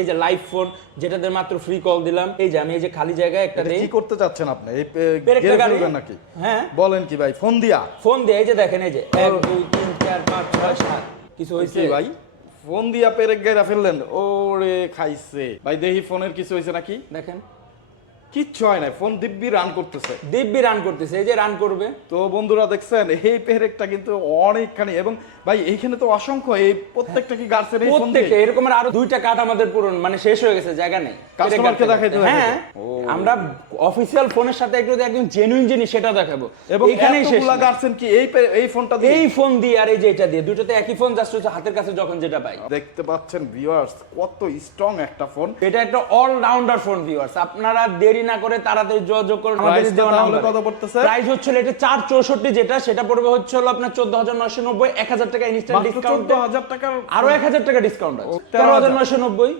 এই যে live phone যেটাতে মাত্র ফ্রি কল দিলাম। এই যে আমি এই যে খালি জায়গায় একটা কি করতে চাচ্ছেন আপনি? এই নাকি? হ্যাঁ। বলেন কি ভাই ফোন দিয়া। ফোন দিয়ে এই যে দেখেন এই যে এক দুই তিন চার পাঁচ ছয় সাত। কিছু হয়েছে? ভাই? ফোন দিয়া পেরেক গাইরা ফেললেন। ওরে খাইছে। ভাই দেখি ফোনের কিছু হয়েছে নাকি? দেখেন। কিচ্ছু হয় না ফোন দিব্যি রান করতেছে। দিব্যি রান করতেছে এই যে রান করবে। তো বন্ধুরা দেখছেন এই পেরেকটা কিন্তু অনেকখানি এবং ভাই এইখানে তো অসংখ্য এই প্রত্যেকটা কি গার্সের এই ফোন দিয়ে? প্রত্যেকটা এরকমের আরও দুইটা আমাদের পূরণ মানে শেষ হয়ে গেছে জায়গা নেই। কাস্টমারকে দেখাইতে হ্যাঁ আমরা অফিসিয়াল ফোনের সাথে একটু একদম জেনুইন জিনিস সেটা দেখাবো। এবং এখানেই শেষ না। গার্সেন কি এই এই ফোনটা দিয়ে? এই ফোন দিয়ে আর এই যে এটা দিয়ে দুটোতে একই ফোন জাস্ট হচ্ছে হাতের কাছে যখন যেটা পাই। দেখতে পাচ্ছেন ভিউয়ার্স কত স্ট্রং একটা ফোন এটা একটা অলরাউন্ডার ফোন ভিউয়ার্স আপনারা দেরি দেরি না করে তাড়াতাড়ি যোগাযোগ করুন আমাদের দেওয়া নাম্বার। কত পড়তেছে? প্রাইস হচ্ছে এটা 464 যেটা সেটা পড়বে হচ্ছে হলো আপনার 14990 1000 টাকা ইনস্ট্যান্ট ডিসকাউন্ট 14000 টাকা আরও 1000 টাকা ডিসকাউন্ট আছে। 13990